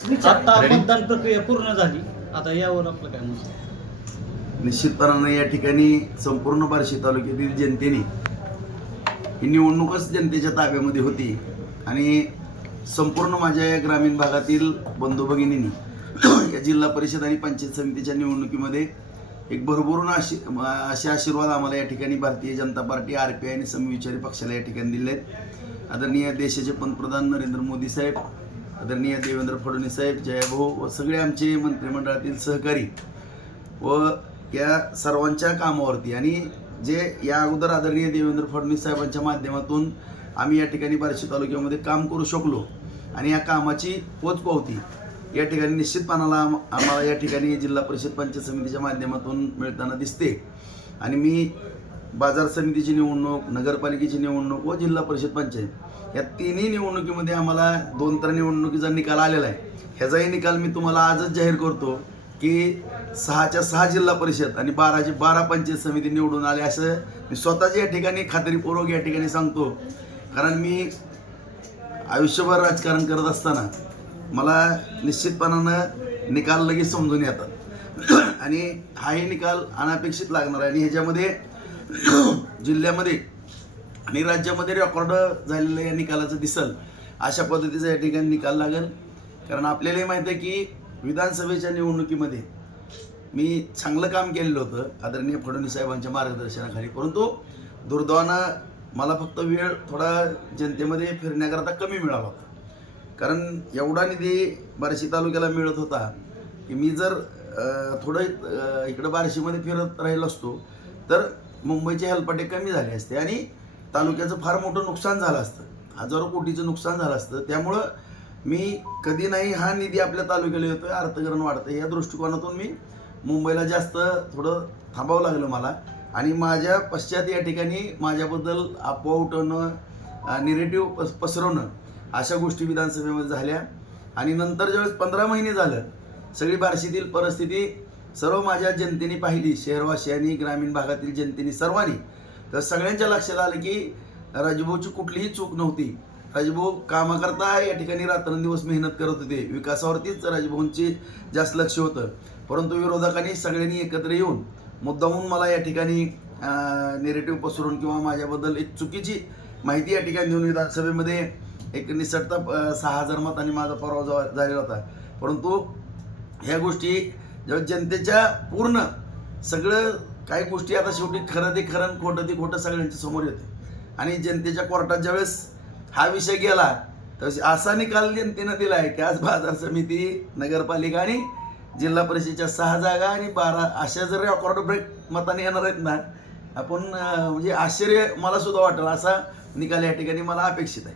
आता? मतदान प्रक्रिया पूर्ण झाली आता यावर आपलं काय आहे? निश्चितपणाने या ठिकाणी संपूर्ण बार्शी तालुक्यातील जनतेने ही निवडणूकच जनतेच्या ताब्यामध्ये होती आणि संपूर्ण माझ्या या ग्रामीण भागातील बंधू भगिनींनी या जिल्हा परिषद आणि पंचायत समितीच्या निवडणुकीमध्ये एक भरभरून आशी असे आशीर्वाद आम्हाला या ठिकाणी Bharatiya Janata party R P I आणि समविचारी पक्षाला या ठिकाणी दिले आहेत आदरणीय देशाचे पंतप्रधान नरेंद्र मोदी साहेब आदरणीय देवेंद्र फडणवीस साहेब जयभाऊ हो. व सगळे आमचे मंत्रिमंडळातील सहकारी व या सर्वांच्या कामावरती आणि जे या अगोदर आदरणीय देवेंद्र फडणवीस साहेबांच्या माध्यमातून आम्ही या ठिकाणी बार्शी तालुक्यामध्ये काम करू शकलो आणि या कामाची पोचपावती या ठिकाणी निश्चितपणाला आम्हाला या ठिकाणी जिल्हा परिषद पंचायत समितीच्या माध्यमातून मिळताना दिसते. आणि मी बाजार समितीची निवडणूक नगरपालिकेची निवडणूक व जिल्हा परिषद पंचायत. या तिन्ही निवडणुकीमध्ये आम्हाला दोन तर निवडणुकीचा निकाल आलेला आहे. ह्याचाही निकाल मी तुम्हाला आजच जाहीर करतो की सहाच्या सहा जिल्हा परिषद आणि बाराचे बारा पंचायत समिती निवडून आले असं मी स्वतःच्या या ठिकाणी खात्रीपूर्वक या ठिकाणी सांगतो. कारण मी आयुष्यभर राजकारण करत असताना मला निश्चितपणानं निकाल लगेच समजून येतात. आणि हाही निकाल अनपेक्षित लागणार आहे आणि ह्याच्यामध्ये जिल्ह्यामध्ये आणि राज्यामध्ये रेकॉर्ड झालेलं या निकालाचं दिसल अशा पद्धतीचा या ठिकाणी निकाल लागेल. कारण आपल्यालाही माहिती आहे की विधानसभेच्या निवडणुकीमध्ये मी चांगलं काम केलेलं होतं आदरणीय फडणवीस साहेबांच्या मार्गदर्शनाखाली. परंतु दुर्दैवानं मला फक्त वेळ थोडा जनतेमध्ये फिरण्याकरता कमी मिळाला होता. कारण एवढा निधी बार्शी तालुक्याला मिळत होता की मी जर थोडं इकडं बार्शीमध्ये फिरत राहिलो असतो तर मुंबईचे हेलपाटे कमी झाले असते आणि तालुक्याचं फार मोठं नुकसान झालं असतं. हजारो कोटीचं नुकसान झालं असतं. त्यामुळं मी कधी नाही हा निधी आपल्या तालुक्याला येतोय अर्थकरण वाढतं या दृष्टिकोनातून मी मुंबईला जास्त थोडं थांबावं लागलं मला. आणि माझ्या पश्चात या ठिकाणी माझ्याबद्दल अफवा उठवणं निरेटिव्ह पस पसरवणं अशा गोष्टी विधानसभेमध्ये झाल्या. आणि नंतर ज्यावेळेस पंधरा महिने झालं सगळी बार्शीतील परिस्थिती सर्व माझ्या जनतेने पाहिली शहरवासियांनी ग्रामीण भागातील जनतेने सर्वांनी. तर सगळ्यांच्या लक्षात आलं की राजभाऊची कुठलीही चूक नव्हती. राजभाऊ कामाकरता या ठिकाणी रात्रंदिवस मेहनत करत होते. विकासावरतीच राजभाऊंचे जास्त लक्ष होतं. परंतु विरोधकांनी सगळ्यांनी एकत्र येऊन मुद्दामून मला या ठिकाणी नेरेटिव्ह पसरून किंवा माझ्याबद्दल एक चुकीची माहिती या ठिकाणी देऊन विधानसभेमध्ये एक निसटता सहा हजार मतांनी माझा पराभव झालेला होता. परंतु ह्या गोष्टी जेव्हा जनतेच्या पूर्ण सगळं काही गोष्टी आता शेवटी खरं ते खरं खोटं ते खोटं सगळ्यांच्या समोर येतं. आणि जनतेच्या कोर्टात ज्यावेळेस हा विषय गेला तर असा निकाल जनतेनं दिला आहे की आज बाजार समिती नगरपालिका आणि जिल्हा परिषदेच्या सहा जागा आणि बारा अशा जर रेकॉर्ड ब्रेक मताने येणार आहेत ना आपण म्हणजे आश्चर्य मला सुद्धा वाटेल. असा निकाल या ठिकाणी मला अपेक्षित आहे.